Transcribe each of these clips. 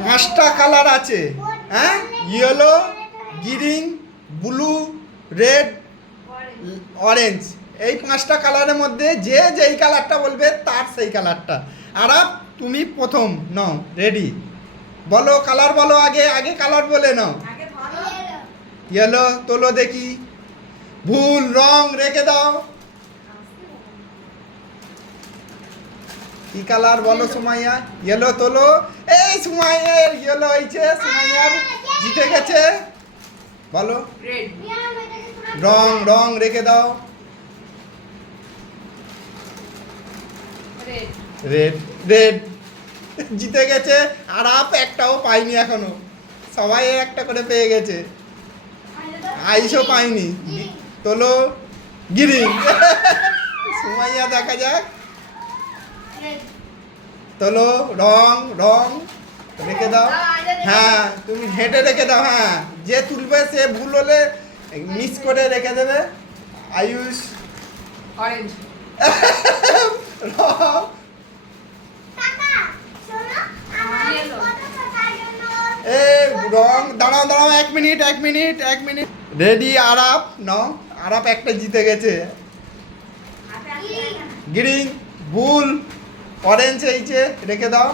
পাঁচটা কালার আছে, হ্যাঁ, yellow, green, blue, red, orange. এই পাঁচটা কালারের মধ্যে যে যেই কালারটা বলবে তার সেই কালারটা। আর তুমি প্রথম নাও, রেডি? বলো কালার, বলো আগে, আগে কালার বলে নাও। ইয়েলো তোলো দেখি। ভুল, রং রেখে দাও। কি কালার বলো সুমাইয়া? ইয়েলো তোলো। এই সুমাইয়ার ইয়েলো হয়েছে, সুমাইয়ার জিতে গেছে। বলো রং, রং রেখে দাও। রেড, রেড জিতে গেছে। আর একটাও পাইনি এখনো, সবাই একটা করে পেয়ে গেছে, আইসও পাইনি। তোলো গ্রিন। সুমাইয়া দেখা যাক। তোলো রং, রং রেখে দাও। হ্যাঁ তুমি হেঁটে রেখে দাও। হ্যাঁ যে তুলবে সে ভুল হলে মিস করে রেখে দেবে। আয়ুষ অরেঞ্জ। রং, এই রং। দাঁড়াও দাঁড়াও, এক মিনিট, এক মিনিট, এক মিনিট। রেডি? আরাপ নাও। আরাপ একটা জিতে গেছে। গ্রিন, ভুল, অরেঞ্জ হয়েছে, রেখে দাও।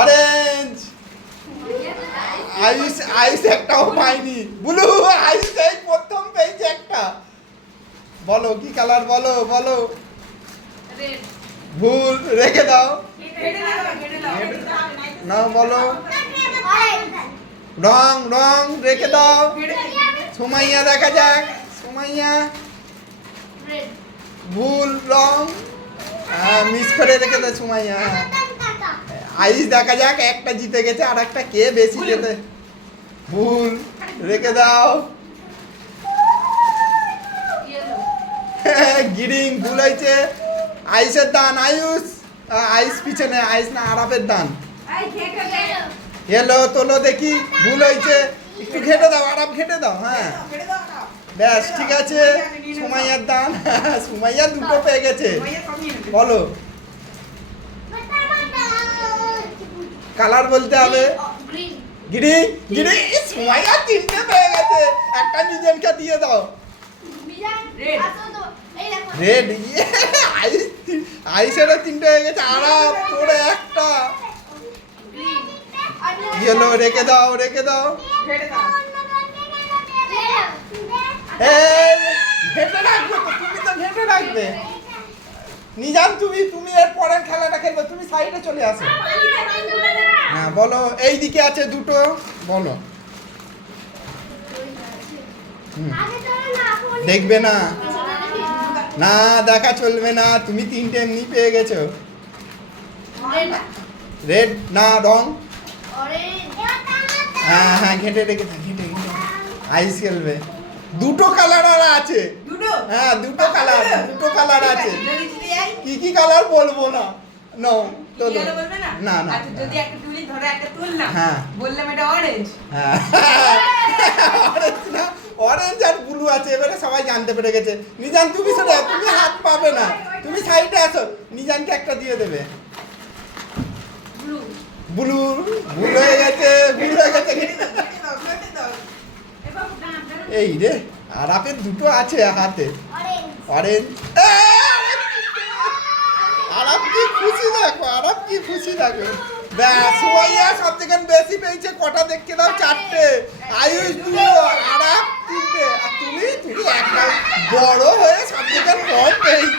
অরেঞ্জ। আয়ুষ, আয়ুষ একটাও পাইনি। ব্লু, আয়ুষ এই প্রথম পেয়েছে একটা। বলো কি কালার, বলো বলো। ভুল, রেখে দাও। নাও বলো। রং, রং রেখে দাও। সুমাইয়া দেখা যাক। সুমাইয়া ভুল, রং মিস করে রেখে দাও সুমাইয়া। আইস দেখা যাক, একটা জিতে গেছে, আর একটা কে বেশি যেতে। ভুল, রেখে দাও। গ্রিন, ভুল হয়েছে। আইসের দান, আয়ুষ। আইস পিছনে, আইস না আরাফের দান। এলো তোলো দেখি। ভুল হয়েছে, একটু ঘেটে দাও, আরাফ ঘেটে দাও। হ্যাঁ ব্যাস ঠিক আছে। সুমাইয়ার দান। সুমাইয়া দুটো পেয়ে গেছে। বলো কালার বলতে হবে। Green, green. সুমাইয়া তিনটে পেয়ে গেছে, একটা নিজেরকে দিয়ে দাও। রেড, আইস, আইসেরও তিনটে হয়ে গেছে। আরাপ তোরে একটা। ইয়েলো, রেখে দাও, রেখে দাও। ঘেটে রাখবে তো, তুমি তো ঘেটে রাখবে। নিজাম তুমি, তুমি এর পরের খেলাটা খেলবে, তুমি সাইডে চলে আসো। হ্যাঁ বলো, এই দিকে আছে দুটো, বলো। দেখবে না, না দেখা চলবে না, তুমি তিনটে এমনি পেয়ে গেছো। রেড না রং। হ্যাঁ হ্যাঁ ঘেটে রেখে থাক, ঘেটে ঘেটে। আইস খেলবে। দুটো কালার আর আছে। হ্যাঁ দুটো কালার, দুটো কালার আছে। কি কি কালার বলবো না। নো তোলো। না না যদি একটা তুলি ধরে একটা তুল না। হ্যাঁ বললাম এটা অরেঞ্জ। হ্যাঁ অরেঞ্জ না, অরেঞ্জ আর ব্লু আছে। এবারে সবাই জানতে পেরে গেছে। নিজান তুমি সেটা, তুমি হাত পাবে না, তুমি সাইডে আসো। নিজানকে একটা দিয়ে দেবে। ব্লু। ব্লু, ভুল হয়ে গেছে, ভুল হয়ে গেছে। এই রে, আর আপের দুটো আছে হাতে। অরেঞ্জ। আরাপ কি খুশি দেখো, আরাপ কি খুশি দেখো। ব্যাস সুমাইয়া সব থেকে বেশি পেয়েছে। কটা দেখতে দাও? চারটে। আয়ুষ দুটো, আরাপ তিনটে, আর তুমি, তুমি একটা বড় হয়ে সব থেকে কম পেয়েছো।